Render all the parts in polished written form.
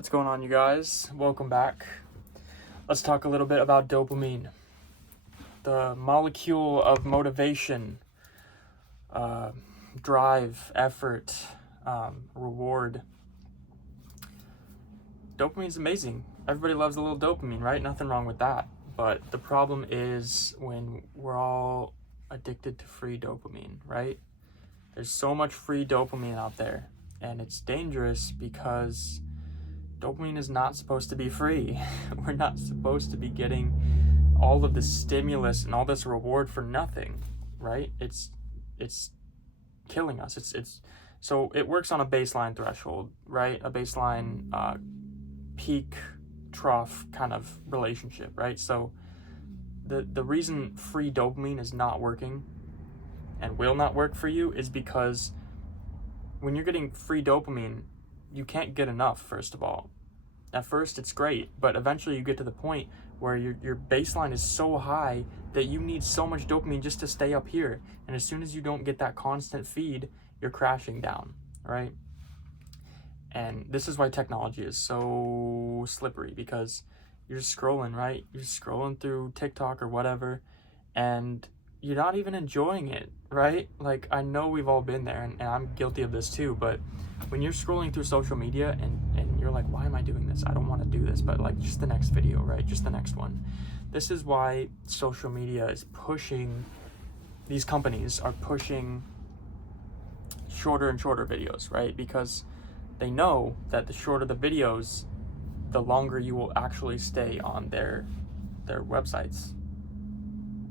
What's going on, you guys? Welcome back. Let's talk a little bit about dopamine, the molecule of motivation, drive, effort, reward. Dopamine's amazing. Everybody loves a little dopamine, right? Nothing wrong with that. But the problem is when we're all addicted to free dopamine, right? There's so much free dopamine out there, and it's dangerous because dopamine is not supposed to be free. We're not supposed to be getting all of the stimulus and all this reward for nothing, right? It's killing us. It's so it works on a baseline threshold, right? A baseline peak trough kind of relationship, right? So the reason free dopamine is not working and will not work for you is because when you're getting free dopamine, you can't get enough. First of all, at first it's great, but eventually you get to the point where your baseline is so high that you need so much dopamine just to stay up here, and as soon as you don't get that constant feed, you're crashing down, right? And this is why technology is so slippery, because you're just scrolling, right? You're scrolling through TikTok or whatever, and you're not even enjoying it, right? Like, I know we've all been there, and I'm guilty of this too, but when you're scrolling through social media and you're like, why am I doing this? I don't want to do this, but like, just the next video, right? Just the next one. This is why social media is pushing, these companies are pushing shorter and shorter videos, right? Because they know that the shorter the videos, the longer you will actually stay on their websites.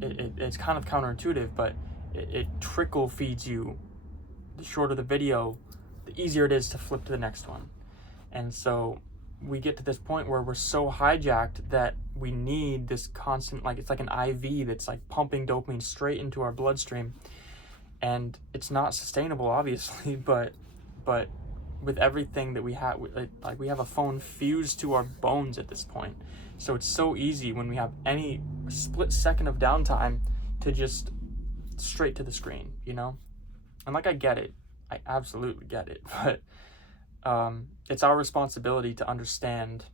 It's kind of counterintuitive, but it trickle feeds you. The shorter the video, the easier it is to flip to the next one. And so we get to this point where we're so hijacked that we need this constant, like, it's like an IV that's like pumping dopamine straight into our bloodstream. And it's not sustainable, obviously, but with everything that we have, like, we have a phone fused to our bones at this point. So it's so easy when we have any split second of downtime to just straight to the screen, you know? And like, I get it. I absolutely get it. But it's our responsibility to understand,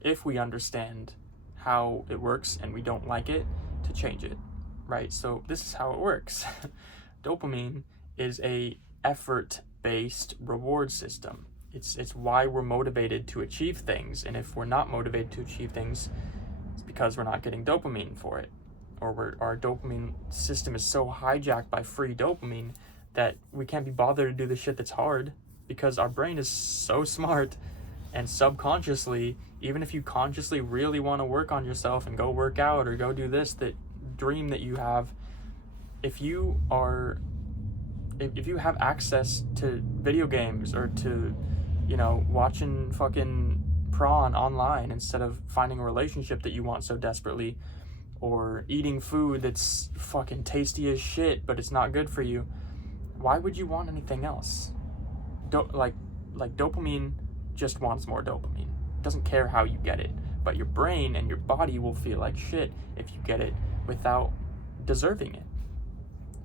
if we understand how it works and we don't like it, to change it, right? So this is how it works. Dopamine is a effort-based reward system. It's why we're motivated to achieve things, and if we're not motivated to achieve things, it's because we're not getting dopamine for it, or our dopamine system is so hijacked by free dopamine that we can't be bothered to do the shit that's hard, because our brain is so smart, and subconsciously, even if you consciously really want to work on yourself and go work out or go do this, that dream that you have, if you have access to video games or to, you know, watching fucking prawn online instead of finding a relationship that you want so desperately, or eating food that's fucking tasty as shit but it's not good for you, why would you want anything else? Like dopamine just wants more dopamine. It doesn't care how you get it, but your brain and your body will feel like shit if you get it without deserving it.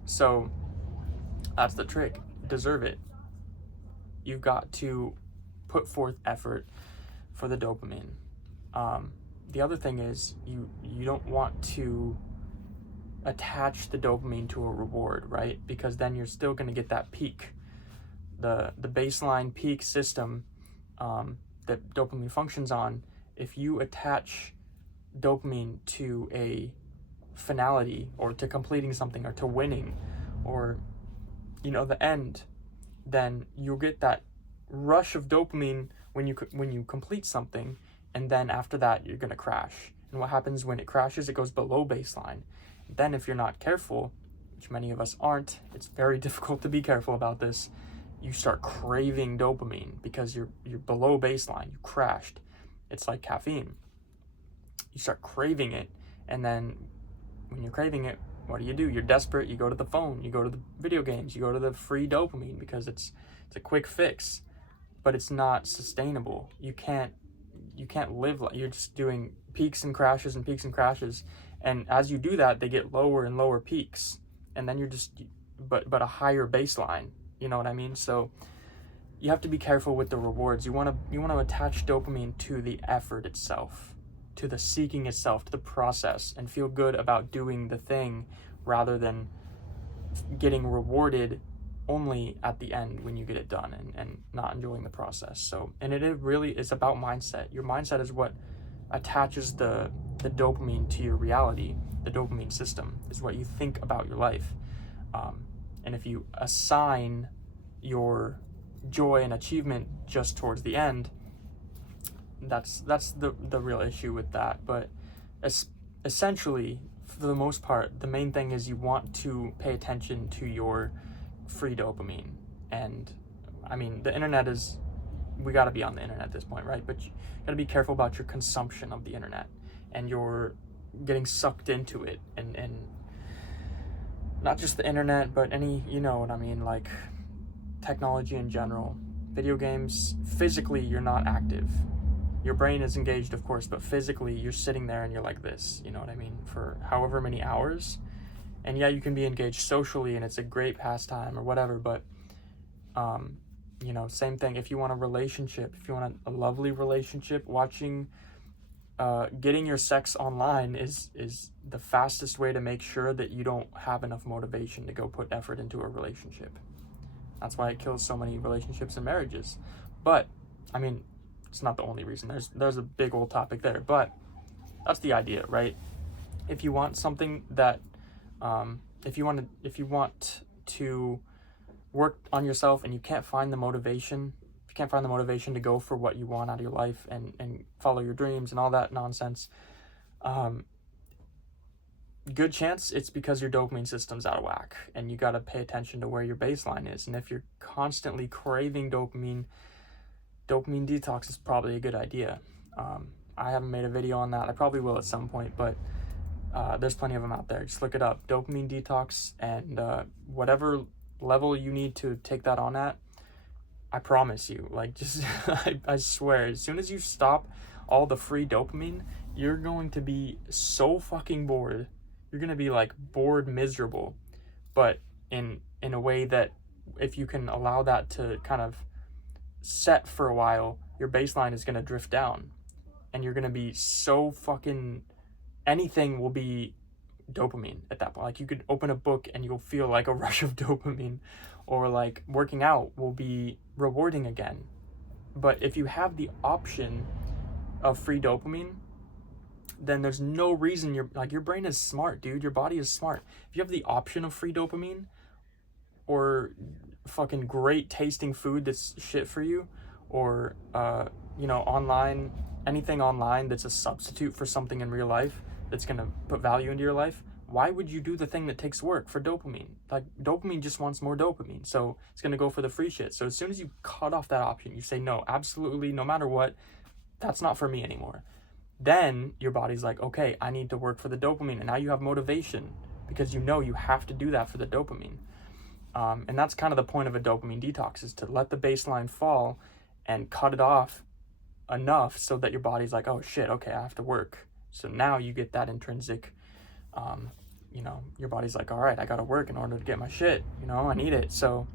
So that's the trick. Deserve it. You've got to put forth effort for the dopamine. The other thing is you don't want to attach the dopamine to a reward, right? Because then you're still going to get that peak. The baseline peak system that dopamine functions on, if you attach dopamine to a finality, or to completing something, or to winning, or, you know, the end, then you'll get that rush of dopamine when you complete something, and then after that you're gonna crash. And what happens when it crashes? It goes below baseline. Then if you're not careful, which many of us aren't, it's very difficult to be careful about this, you start craving dopamine because you're below baseline. You crashed. It's like caffeine. You start craving it, and then when you're craving it, what do? You're desperate. You go to the phone. You go to the video games. You go to the free dopamine because it's a quick fix, but it's not sustainable. You can't live like you're just doing peaks and crashes and peaks and crashes, and as you do that, they get lower and lower peaks, and then you're just but a higher baseline. You know what I mean? So you have to be careful with the rewards. You want to attach dopamine to the effort itself, to the seeking itself, to the process, and feel good about doing the thing rather than getting rewarded only at the end when you get it done, and not enjoying the process. So, and it really is about mindset. Your mindset is what attaches the dopamine to your reality. The dopamine system is what you think about your life. And if you assign your joy and achievement just towards the end, that's the real issue with that. But essentially, for the most part, the main thing is you want to pay attention to your free dopamine. And I mean, the internet is, we got to be on the internet at this point, right? But you got to be careful about your consumption of the internet, and you're getting sucked into it, and not just the internet, but any, you know what I mean, like technology in general. Video games, physically you're not active. Your brain is engaged, of course, but physically you're sitting there and you're like this, you know what I mean, for however many hours. And yeah, you can be engaged socially and it's a great pastime or whatever, but you know, same thing. If you want a relationship, if you want a lovely relationship, getting your sex online is the fastest way to make sure that you don't have enough motivation to go put effort into a relationship. That's why it kills so many relationships and marriages. But I mean, it's not the only reason. There's a big old topic there, but that's the idea, right? If you want something that if you want to work on yourself and you can't find the motivation, to go for what you want out of your life and follow your dreams and all that nonsense, good chance it's because your dopamine system's out of whack, and you got to pay attention to where your baseline is. And if you're constantly craving dopamine detox is probably a good idea. I haven't made a video on that. I probably will at some point, but there's plenty of them out there. Just look it up, dopamine detox, and whatever level you need to take that on at, I promise you, like, just I swear, as soon as you stop all the free dopamine, you're going to be so fucking bored. You're going to be like bored, miserable, but in a way that if you can allow that to kind of set for a while, your baseline is going to drift down, and you're going to be so fucking, anything will be dopamine at that point. Like, you could open a book and you'll feel like a rush of dopamine, or like working out will be rewarding again. But if you have the option of free dopamine, then there's no reason your brain is smart, dude. Your body is smart. If you have the option of free dopamine, or fucking great tasting food that's shit for you, or you know, anything online that's a substitute for something in real life that's gonna put value into your life, why would you do the thing that takes work for dopamine? Like, dopamine just wants more dopamine, so it's gonna go for the free shit. So as soon as you cut off that option, you say, no, absolutely, no matter what, that's not for me anymore. Then your body's like, okay, I need to work for the dopamine, and now you have motivation because you know you have to do that for the dopamine. And that's kind of the point of a dopamine detox, is to let the baseline fall and cut it off enough so that your body's like, oh shit, okay, I have to work. So now you get that intrinsic, you know, your body's like, all right, I gotta work in order to get my shit, you know, I need it. So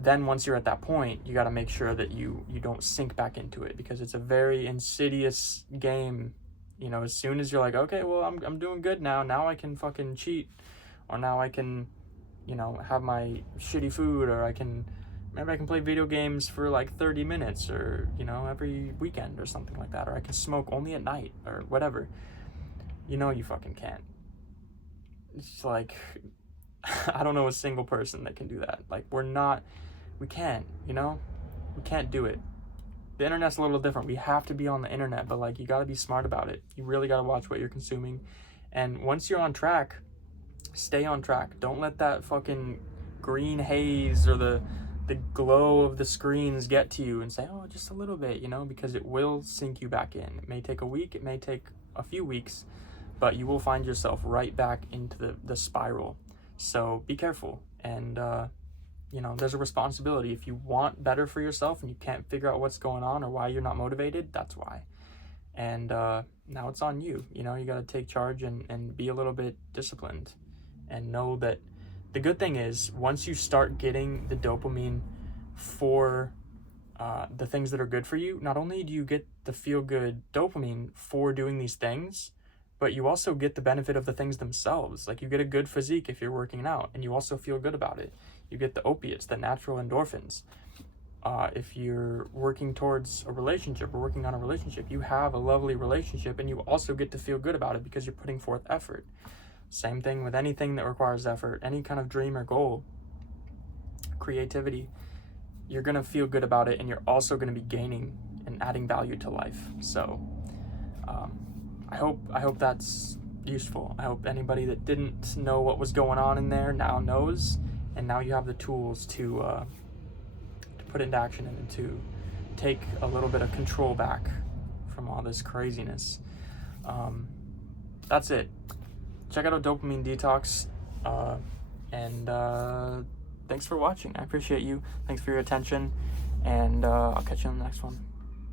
then once you're at that point, you gotta make sure that you don't sink back into it, because it's a very insidious game. You know, as soon as you're like, okay, well, I'm doing good now I can fucking cheat, or now I can, you know, have my shitty food, or maybe I can play video games for like 30 minutes, or, you know, every weekend or something like that, or I can smoke only at night, or whatever. You know, you fucking can't. It's like, I don't know a single person that can do that. Like, we can't, you know, we can't do it. The internet's a little different. We have to be on the internet, but like, you gotta be smart about it. You really gotta watch what you're consuming. And once you're on track, stay on track. Don't let that fucking green haze or the glow of the screens get to you and say, oh, just a little bit, you know, because it will sink you back in. It may take a week, it may take a few weeks, but you will find yourself right back into the spiral. So be careful. And you know, there's a responsibility. If you want better for yourself and you can't figure out what's going on or why you're not motivated, that's why. And now it's on you. You know, you got to take charge and be a little bit disciplined, and know that the good thing is, once you start getting the dopamine for the things that are good for you, not only do you get the feel-good dopamine for doing these things, but you also get the benefit of the things themselves. Like, you get a good physique if you're working out, and you also feel good about it. You get the opiates, the natural endorphins. If you're working towards a relationship or working on a relationship, you have a lovely relationship, and you also get to feel good about it because you're putting forth effort. Same thing with anything that requires effort, any kind of dream or goal, creativity. You're going to feel good about it, and you're also going to be gaining and adding value to life. So I hope that's useful. I hope anybody that didn't know what was going on in there now knows, and now you have the tools to put into action and to take a little bit of control back from all this craziness. That's it. Check out a dopamine detox, and thanks for watching. I appreciate you. Thanks for your attention, and I'll catch you on the next one.